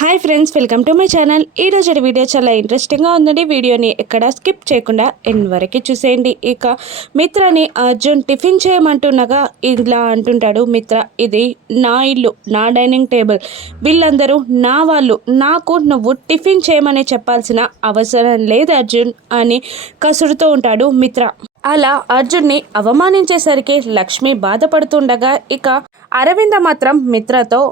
Hi friends welcome to my channel. ఈరోజు video చాలా ఇంట్రెస్టింగ్గా ఉందండి. వీడియోని ఎక్కడ స్కిప్ చేయకుండా ఎన్ వరకు చూసేయండి. ఇక మిత్రని అర్జున్ టిఫిన్ చేయమంటున్నగా ఇలా అంటుంటాడు మిత్ర ఇది నా ఇల్లు నా డైనింగ్ టేబుల్. వీళ్ళందరూ నా వాళ్ళు. నాకు నువ్వు టిఫిన్ చేయమని చెప్పాల్సిన అవసరం లేదు అర్జున్ అని కసురుతూ ఉంటాడు మిత్ర. అలా అర్జున్ని అవమానించేసరికి లక్ష్మి బాధపడుతుండగా ఇక అరవింద మాత్రం మిత్రతో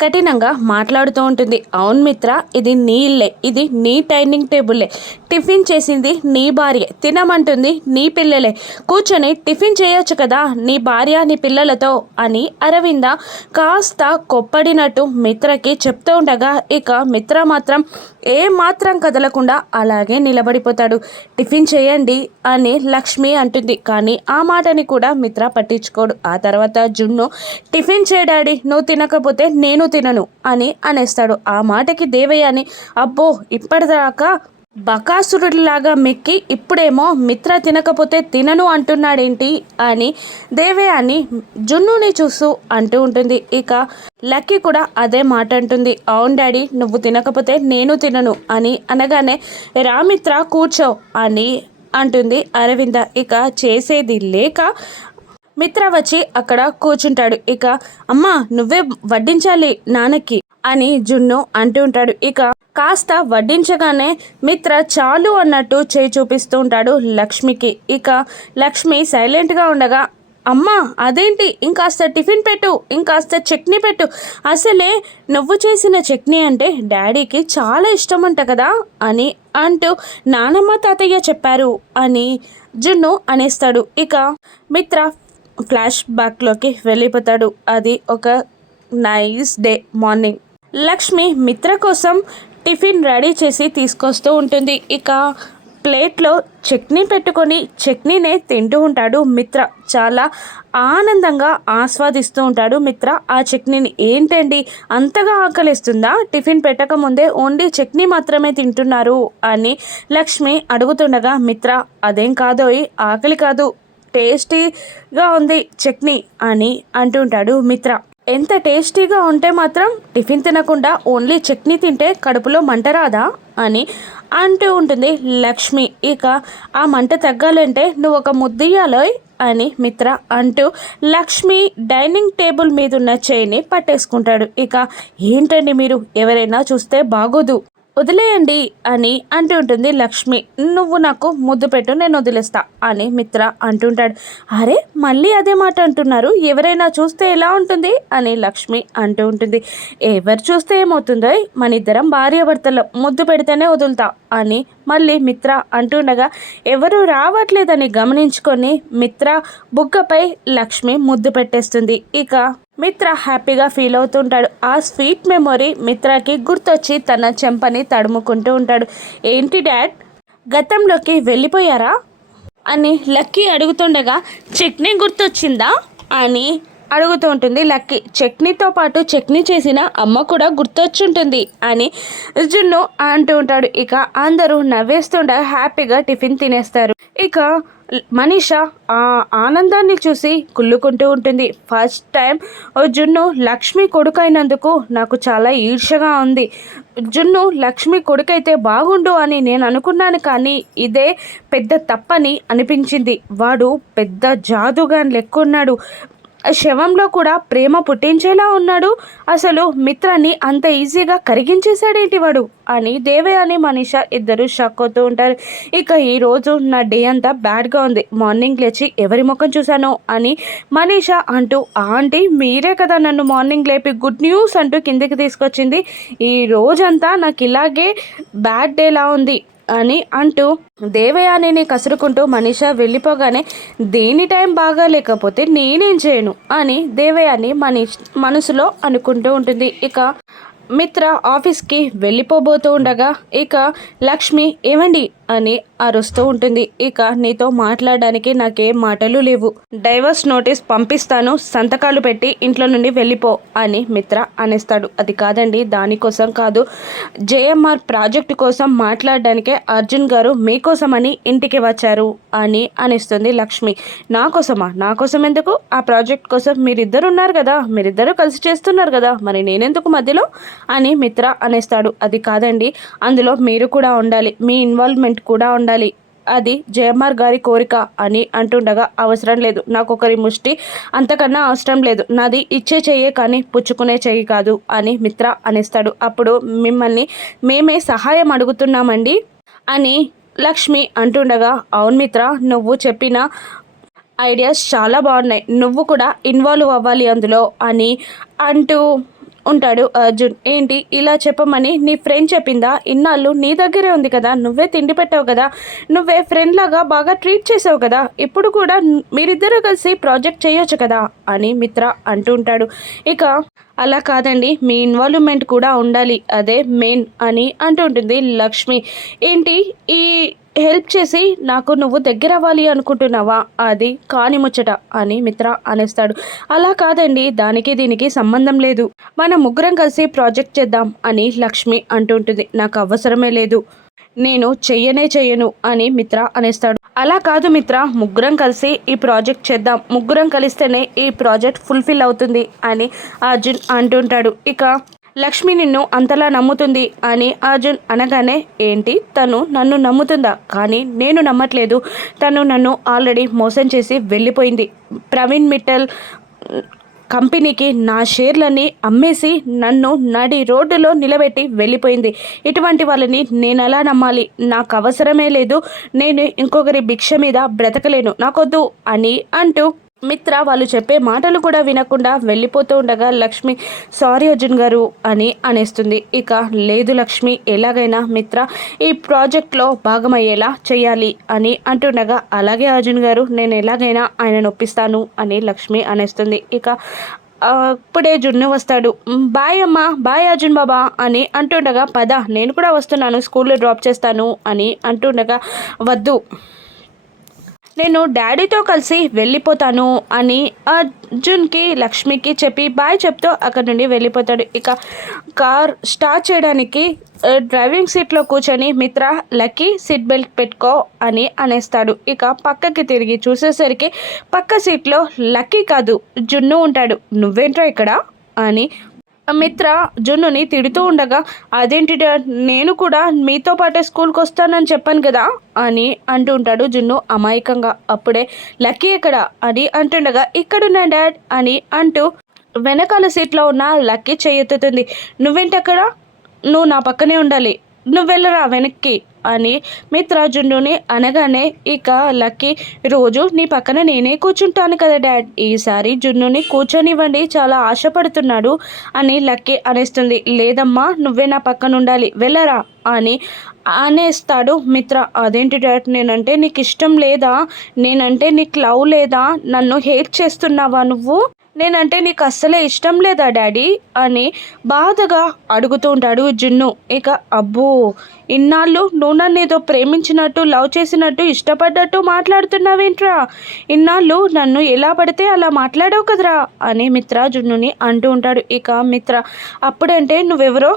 కఠినంగా మాట్లాడుతూ ఉంటుంది. అవును మిత్ర ఇది నీ ఇల్లే. ఇది నీ డైనింగ్ టేబుల్లే. టిఫిన్ చేసింది నీ భార్య. తినమంటుంది నీ పిల్లలే. కూర్చొని టిఫిన్ చేయొచ్చు కదా నీ భార్య నీ పిల్లలతో అని అరవింద కాస్త కొప్పడినట్టు మిత్రకి చెప్తూ ఉండగా ఇక మిత్ర మాత్రం ఏ మాత్రం కదలకుండా అలాగే నిలబడిపోతాడు. టిఫిన్ చేయండి అని లక్ష్మి అంటుంది. కానీ ఆ మాటని కూడా మిత్ర పట్టించుకోడు. ఆ తర్వాత జున్ను టిఫిన్ చేయడాడి నువ్వు తినకపోతే నేను తినను అని అనేస్తాడు. ఆ మాటకి దేవయ్య అని అబ్బో ఇప్పటిదాకా బకాసురుడిలాగా మెక్కి ఇప్పుడేమో మిత్ర తినకపోతే తినను అంటున్నాడేంటి అని దేవయాని జున్నుని చూస్తూ అంటూ ఉంటుంది. ఇక లక్కీ కూడా అదే మాట అంటుంది. అవును డాడీ నువ్వు తినకపోతే నేను తినను అని అనగానే రామిత్ర కూర్చో అని అంటుంది అరవింద. ఇక చేసేది లేక మిత్ర వచ్చి అక్కడ కూర్చుంటాడు. ఇక అమ్మ నువ్వే వడ్డించాలి నాన్నకి అని జున్ను అంటూ ఉంటాడు. ఇక కాస్త వడ్డించగానే మిత్ర చాలు అన్నట్టు చేయి చూపిస్తూ ఉంటాడు లక్ష్మికి. ఇక లక్ష్మి సైలెంట్గా ఉండగా అమ్మా అదేంటి? ఇంకాస్త టిఫిన్ పెట్టు ఇంకాస్త చట్నీ పెట్టు. అసలే నువ్వు చేసిన చట్నీ అంటే డాడీకి చాలా ఇష్టం అంట కదా అని అంటూ నానమ్మ తాతయ్య చెప్పారు అని జున్ను అనేస్తాడు. ఇక మిత్ర ఫ్లాష్ బ్యాక్లోకి వెళ్ళిపోతాడు. అది ఒక nice day morning. Lakshmi Mitra కోసం టిఫిన్ రెడీ చేసి తీసుకొస్తూ ఉంటుంది. ఇక ప్లేట్లో చట్నీ పెట్టుకొని చట్నీనే తింటూ ఉంటాడు మిత్ర. చాలా ఆనందంగా ఆస్వాదిస్తూ ఉంటాడు మిత్ర. ఆ చట్నీని ఏంటండి? అంతగా ఆకలిస్తుందా? టిఫిన్ పెట్టకముందే ఓన్లీ చట్నీ మాత్రమే తింటున్నారు అని లక్ష్మి అడుగుతుండగా మిత్ర అదేం కాదోయ్? ఆకలి కాదు. టేస్టీగా ఉంది చట్నీ అని అంటుంటాడు మిత్ర. ఎంత టేస్టీగా ఉంటే మాత్రం టిఫిన్ తినకుండా ఓన్లీ చట్నీ తింటే కడుపులో మంట రాదా అని అంటూ ఉంటుంది లక్ష్మి. ఇక ఆ మంట తగ్గాలంటే నువ్వు ఒక ముద్దియాలోయ్ అని మిత్ర అంటూ లక్ష్మి డైనింగ్ టేబుల్ మీద ఉన్న చేయిని పట్టేసుకుంటాడు. ఇక ఏంటండి మీరు? ఎవరైనా చూస్తే బాగోదు. వదిలేయండి అని అంటుంటుంది లక్ష్మి. నువ్వు నాకు ముద్దు పెట్టు నేను వదిలేస్తా అని మిత్ర అంటుంటాడు. అరే మళ్ళీ అదే మాట అంటున్నారు. ఎవరైనా చూస్తే ఎలా ఉంటుంది? అని లక్ష్మి అంటూ ఉంటుంది. ఎవరు చూస్తే ఏమవుతుందో? మన ఇద్దరం భార్యాభర్తలు. ముద్దు పెడితేనే వదులుతా. అని మళ్ళీ మిత్ర అంటుండగా ఎవరు రావట్లేదని గమనించుకొని మిత్ర బుగ్గపై లక్ష్మి ముద్దు పెట్టేస్తుంది. ఇక మిత్ర హ్యాపీగా ఫీల్ అవుతుంటాడు. ఆ స్వీట్ మెమొరీ మిత్రకి గుర్తొచ్చి తన చెంపని తడుముకుంటూ ఉంటాడు. ఏంటి డాడ్? గతంలోకి వెళ్ళిపోయారా? అని లక్కీ అడుగుతుండగా చట్నీ గుర్తొచ్చిందా? అని అడుగుతూ ఉంటుంది. లక్కీ చట్నీతో పాటు చట్నీ చేసిన అమ్మ కూడా గుర్తొచ్చుంటుంది అని జున్ను అంటూ ఉంటాడు. ఇక అందరూ నవ్వేస్తుండగా హ్యాపీగా టిఫిన్ తినేస్తారు. ఇక మనీష ఆ ఆనందాన్ని చూసి కుళ్ళుకుంటూ ఉంటుంది. ఫస్ట్ టైం జున్ను లక్ష్మి కొడుకైనందుకు నాకు చాలా ఈర్షగా ఉంది. జున్ను లక్ష్మి కొడుకైతే బాగుండు అని నేను అనుకున్నాను కానీ ఇదే పెద్ద తప్పని అనిపించింది. వాడు పెద్ద జాదుగాని లెక్కున్నాడు. శవంలో కూడా ప్రేమ పుట్టించేలా ఉన్నాడు. అసలు మిత్రాన్ని అంత ఈజీగా కరిగించేశాడేంటి వాడు? అని దేవయాని మనీష ఇద్దరు షాక్ అవుతూ ఉంటారు. ఇక ఈరోజు నా డే అంతా బ్యాడ్గా ఉంది. మార్నింగ్ లేచి ఎవరి ముఖం చూశాను అని మనీష అంటూ ఆంటీ మీరే కదా నన్ను మార్నింగ్ లేపి గుడ్ న్యూస్ అంటూ కిందికి తీసుకొచ్చింది. ఈ రోజంతా నాకు ఇలాగే బ్యాడ్ డేలా ఉంది. అని అంటూ దేవయానిని కసురుకుంటూ మనీష వెళ్ళిపోగానే దేని టైం బాగా లేకపోతే నేనేం చేయను అని దేవయాని మనీష్ మనసులో అనుకుంటూ ఉంటుంది. ఇక మిత్ర ఆఫీస్కి వెళ్ళిపోబోతూ ఉండగా ఇక లక్ష్మి ఏమండి అని అరుస్తూ ఉంటుంది. ఇక నీతో మాట్లాడడానికి నాకేం మాటలు లేవు. డైవర్స్ నోటీస్ పంపిస్తాను. సంతకాలు పెట్టి ఇంట్లో నుండి వెళ్ళిపో అని మిత్ర అనేస్తాడు. అది కాదండి దానికోసం కాదు. జేఎంఆర్ ప్రాజెక్టు కోసం మాట్లాడడానికే అర్జున్ గారు మీకోసమని ఇంటికి వచ్చారు అని అనిస్తుంది లక్ష్మి. నా కోసమా? నా కోసం ఎందుకు? ఆ ప్రాజెక్ట్ కోసం మీరిద్దరు ఉన్నారు కదా. మీరిద్దరూ కలిసి చేస్తున్నారు కదా. మరి నేనెందుకు మధ్యలో? అని మిత్ర అనేస్తాడు. అది కాదండి అందులో మీరు కూడా ఉండాలి. మీ ఇన్వాల్వ్మెంట్ కూడా ఉండాలి. అది జయమార్ గారి కోరిక అని అంటుండగా అవసరం లేదు. నాకు ఒకరి ముష్టి అంతకన్నా అవసరం లేదు. నాది ఇచ్చే చెయ్యే కానీ పుచ్చుకునే చెయ్యి కాదు అని మిత్ర అనేస్తాడు. అప్పుడు మిమ్మల్ని మేమే సహాయం అడుగుతున్నామండి అని లక్ష్మి అంటుండగా అవును మిత్ర నువ్వు చెప్పిన ఐడియాస్ చాలా బాగున్నాయి. నువ్వు కూడా ఇన్వాల్వ్ అవ్వాలి అందులో అని అంటూ ఉంటాడు అర్జున్. ఏంటి? ఇలా చెప్పమని నీ ఫ్రెండ్ చెప్పిందా? ఇన్నాళ్ళు నీ దగ్గరే ఉంది కదా నువ్వే తిండి పెట్టావు కదా నువ్వే ఫ్రెండ్ లాగా బాగా ట్రీట్ చేసావు కదా ఇప్పుడు కూడా మీరిద్దరూ కలిసి ప్రాజెక్ట్ చేయొచ్చు కదా అని మిత్ర అంటూ ఉంటాడు. ఇక అలా కాదండి మీ ఇన్వాల్వ్మెంట్ కూడా ఉండాలి అదే మెయిన్ అని అంటుంటుంది లక్ష్మి. ఏంటి? ఈ హెల్ప్ చేసి నాకు నువ్వు దగ్గర అవ్వాలి అనుకుంటున్నావా? అది కాని ముచ్చట అని మిత్ర అనేస్తాడు. అలా కాదండి దానికి దీనికి సంబంధం లేదు. మనం ముగ్గురం కలిసి ప్రాజెక్ట్ చేద్దాం అని లక్ష్మి అంటుంటుంది. నాకు అవసరమే లేదు. నేను చెయ్యనే చెయ్యను అని మిత్ర అనేస్తాడు. అలా కాదు మిత్ర ముగ్గురం కలిసి ఈ ప్రాజెక్ట్ చేద్దాం. ముగ్గురం కలిస్తేనే ఈ ప్రాజెక్ట్ ఫుల్ఫిల్ అవుతుంది అని అర్జున్ అంటుంటాడు. ఇక లక్ష్మి నిన్ను అంతలా నమ్ముతుంది అని అర్జున్ అనగానే ఏంటి? తను నన్ను నమ్ముతుందా? కానీ నేను నమ్మట్లేదు. తను నన్ను ఆల్రెడీ మోసం చేసి వెళ్ళిపోయింది. ప్రవీణ్ మిట్టల్ కంపెనీకి నా షేర్లని అమ్మేసి నన్ను నడి రోడ్డులో నిలబెట్టి వెళ్ళిపోయింది. ఇటువంటి వాళ్ళని నేను ఎలా నమ్మాలి? నాకు అవసరమే లేదు. నేను ఇంకొకరి భిక్ష మీద బ్రతకలేను. నాకొద్దు అని అంటూ మిత్ర వాళ్ళు చెప్పే మాటలు కూడా వినకుండా వెళ్ళిపోతూ ఉండగా లక్ష్మి సారీ అర్జున్ గారు అని అనేస్తుంది. ఇక లేదు లక్ష్మి ఎలాగైనా మిత్ర ఈ ప్రాజెక్ట్లో భాగమయ్యేలా చేయాలి అని అంటుండగా అలాగే అర్జున్ గారు నేను ఎలాగైనా ఆయన నొప్పిస్తాను అని లక్ష్మి అనేస్తుంది. ఇక అప్పుడే జున్ను వస్తాడు. బాయ్ అమ్మ బాయ్ అర్జున్ బాబా అని అంటుండగా పద నేను కూడా వస్తున్నాను స్కూల్లో డ్రాప్ చేస్తాను అని అంటుండగా వద్దు నేను డాడీతో కలిసి వెళ్ళిపోతాను అని అర్జున్కి లక్ష్మికి చెప్పి బాయ్ చెప్తూ అక్కడ నుండి వెళ్ళిపోతాడు. ఇక కార్ స్టార్ట్ చేయడానికి డ్రైవింగ్ సీట్లో కూర్చొని మిత్ర లక్కీ సీట్ బెల్ట్ పెట్టుకో అని అనేస్తాడు. ఇక పక్కకి తిరిగి చూసేసరికి పక్క సీట్లో లక్కీ కాదు జున్ను ఉంటాడు. నువ్వేంట్రా ఇక్కడ? అని మిత్ర జున్నుని తిడుతూ ఉండగా అదేంటి నేను కూడా మీతో పాటే స్కూల్కి వస్తానని చెప్పాను కదా అని అంటూ ఉంటాడు జున్ను అమాయకంగా. అప్పుడే లక్కీ ఎక్కడ? అని అంటుండగా ఇక్కడున్నా డాడ్ అని అంటూ వెనకాల సీట్లో ఉన్న లక్కీ చేయెత్తుతుంది నువ్వేంటక్కడ నువ్వు నా పక్కనే ఉండాలి. నువ్వు వెళ్ళరా వెనక్కి? అని మిత్రాజునుని అనగానే ఇక లక్కీ రోజు నీ పక్కన నేనే కూర్చుంటాను కదా డాడ్. ఈసారి జున్నుని కూర్చొనివ్వండి చాలా ఆశపడుతున్నాడు అని లక్కీ అనేస్తుంది. లేదమ్మా నువ్వే నా పక్కన ఉండాలి వెళ్ళరా అని అనేస్తాడు మిత్ర. అదేంటి డాడ్ నేనంటే నీకు ఇష్టం లేదా? నేనంటే నీకు లవ్ లేదా? నన్ను హేట్ చేస్తున్నావా నువ్వు? నేనంటే నీకు అస్సలే ఇష్టం లేదా డాడీ? అని బాధగా అడుగుతూ ఉంటాడు జున్ను. ఇక అబ్బో ఇన్నాళ్ళు నువ్వు నన్ను ఏదో ప్రేమించినట్టు లవ్ చేసినట్టు ఇష్టపడ్డట్టు మాట్లాడుతున్నావేంట్రా? ఇన్నాళ్ళు నన్ను ఎలా పడితే అలా మాట్లాడావు కదరా? అని మిత్ర జున్నుని అంటూ ఉంటాడు. ఇక మిత్ర అప్పుడంటే నువ్వెవరో?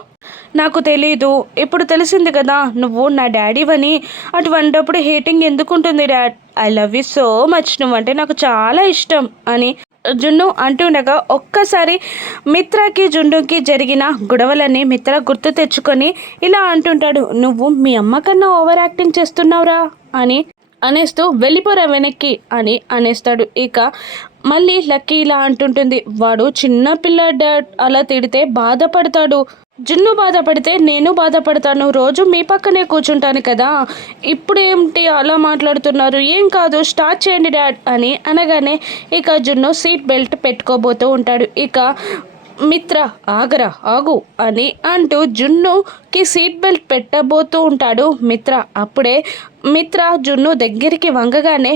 నాకు తెలీదు. ఇప్పుడు తెలిసింది కదా నువ్వు నా డాడీవని. అటువంటప్పుడు హేటింగ్ ఎందుకు ఉంటుంది dad I love you so much. నువ్వంటే నాకు చాలా ఇష్టం. అని జున్ను అంటుండగా ఒక్కసారి మిత్రకి జున్నుకి జరిగిన గొడవలని మిత్ర గుర్తు తెచ్చుకొని ఇలా అంటుంటాడు నువ్వు మీ అమ్మ కన్నా ఓవర్ యాక్టింగ్ చేస్తున్నావురా అని అనేస్తూ వెళ్ళిపోరా వెనక్కి అని అనేస్తాడు. ఇక మళ్ళీ లక్కీ ఇలా అంటుంటుంది వాడు చిన్న పిల్ల డాడ్ అలా తిడితే బాధపడతాడు. జున్ను బాధపడితే నేను బాధపడతాను. రోజు మీ పక్కనే కూర్చుంటాను కదా. ఇప్పుడు ఏమిటి అలా మాట్లాడుతున్నారు? ఏం కాదు స్టార్ట్ చేయండి డాడ్ అని అనగానే ఇక జున్ను సీట్ బెల్ట్ పెట్టుకోబోతూ ఉంటాడు. ఇక మిత్ర ఆగరా ఆగు అని అంటూ జున్నుకి సీట్ బెల్ట్ పెట్టబోతూ ఉంటాడు మిత్ర. అప్పుడే మిత్ర జున్ను దగ్గరికి వంగగానే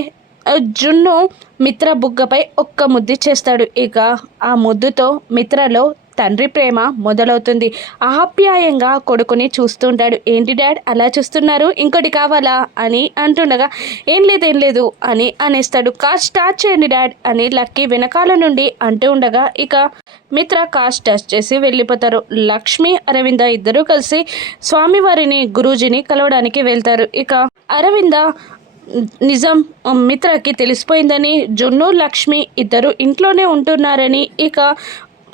జున్ను మిత్ర బుగ్గపై ఒక్క ముద్దు చేస్తాడు. ఇక ఆ ముద్దుతో మిత్రలో తండ్రి ప్రేమ మొదలవుతుంది. ఆప్యాయంగా కొడుకుని చూస్తుంటాడు. ఏంటి డాడ్? అలా చూస్తున్నారు? ఇంకోటి కావాలా? అని అంటుండగా ఏం లేదు ఏం లేదు అని అనేస్తాడు. కార్ స్టార్ట్ చేయండి డాడ్ అని లక్కీ వెనకాల నుండి అంటూ ఉండగా ఇక మిత్ర కార్ స్టార్ట్ చేసి వెళ్ళిపోతారు. లక్ష్మి అరవింద ఇద్దరూ కలిసి స్వామివారిని గురూజీని కలవడానికి వెళ్తారు. ఇక అరవింద నిజం మిత్రకి తెలిసిపోయిందని జున్ను లక్ష్మి ఇద్దరు ఇంట్లోనే ఉంటున్నారని ఇక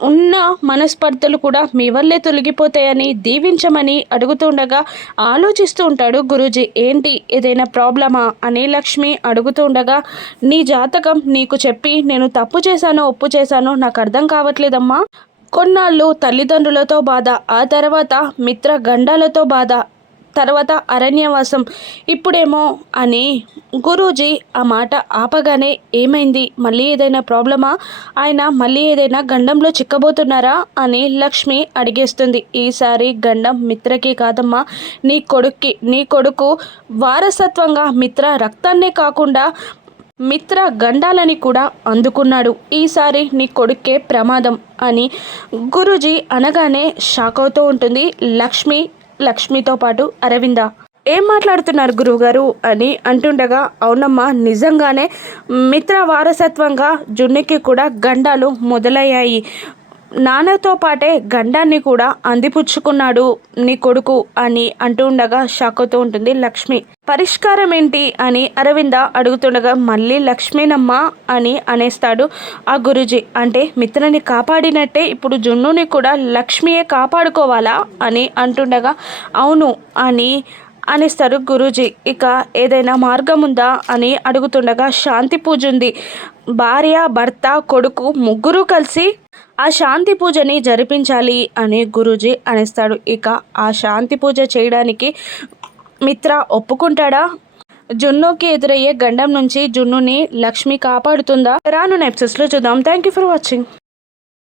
ఉన్న మనస్పర్ధలు కూడా మీ వల్లే తొలగిపోతాయని దీవించమని అడుగుతుండగా ఆలోచిస్తూ ఉంటాడు గురూజీ. ఏంటి? ఏదైనా ప్రాబ్లమా? అని లక్ష్మి అడుగుతుండగా నీ జాతకం నీకు చెప్పి నేను తప్పు చేశానో ఒప్పు చేశానో నాకు అర్థం కావట్లేదమ్మా. కొన్నాళ్ళు తల్లిదండ్రులతో బాధ ఆ తర్వాత మిత్ర గండాలతో బాధ తర్వాత అరణ్యవాసం. ఇప్పుడేమో అని గురూజీ ఆ మాట ఆపగానే ఏమైంది? మళ్ళీ ఏదైనా ప్రాబ్లమా? ఆయన మళ్ళీ ఏదైనా గండంలో చిక్కబోతున్నారా? అని లక్ష్మి అడిగేస్తుంది. ఈసారి గండం మిత్రకి కాదమ్మా. నీ కొడుక్కి నీ కొడుకు వారసత్వంగా మిత్ర రక్తాన్నే కాకుండా మిత్ర గండాలని కూడా అందుకున్నాడు. ఈసారి నీ కొడుకే ప్రమాదం అని గురూజీ అనగానే షాక్ అవుతూ ఉంటుంది. లక్ష్మి లక్ష్మితో పాటు అరవింద. ఏం మాట్లాడుతున్నారు గురువుగారు? అని అంటుండగా అవునమ్మా నిజంగానే మిత్ర వారసత్వంగా జున్నుకి కూడా గండాలు మొదలయ్యాయి. నాన్నతో పాటే గండాన్ని కూడా అందిపుచ్చుకున్నాడు నీ కొడుకు అని అంటూ ఉండగా షాక్ అవుతూ ఉంటుంది లక్ష్మి. పరిష్కారం ఏంటి అని అరవింద అడుగుతుండగా మళ్ళీ లక్ష్మీనమ్మ అని అనేస్తాడు ఆ గురుజీ. అంటే మిత్రని కాపాడినట్టే ఇప్పుడు జున్నుని కూడా లక్ష్మియే కాపాడుకోవాలా అని అంటుండగా అవును అని అనేస్తారు గురూజీ. ఇక ఏదైనా మార్గం ఉందా అని అడుగుతుండగా శాంతి పూజ ఉంది. భార్య భర్త కొడుకు ముగ్గురు కలిసి ఆ శాంతి పూజని జరిపించాలి అని గురూజీ అనేస్తాడు. ఇక ఆ శాంతి పూజ చేయడానికి మిత్ర ఒప్పుకుంటాడా? జున్నుకి ఎదురయ్యే గండం నుంచి జున్నుని లక్ష్మి కాపాడుతుందా? రాను నెప్సెస్లో చూద్దాం. Thank you for watching